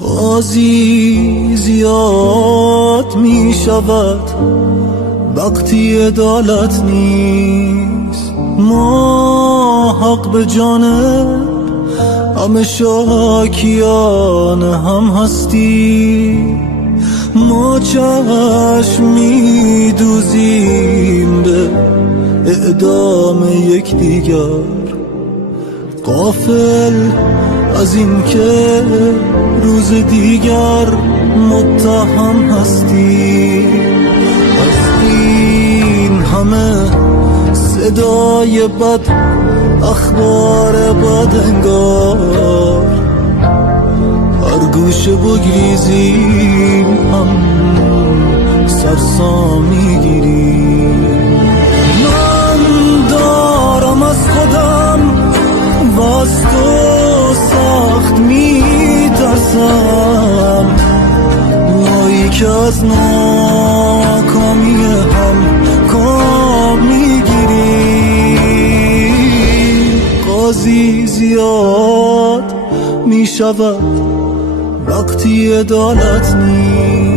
قاضی زیاد می شود وقتی عدالت نیست. ما حق به جانب همه شاکیان هم هستی. ما چشم می دوزیم به اعدام یکدیگر، غافل از این که روز دیگر متهم هستی. از این همه صدای بد، اخبار بد انگار، هر گوشه بگریزیم هم سرسامی گیریم. من دارم از خودم و از تو سخت می ترسم، مایی که از ناکامی هم کام می گیریم. قاضی زیاد می شود وقتی عدالت نیست.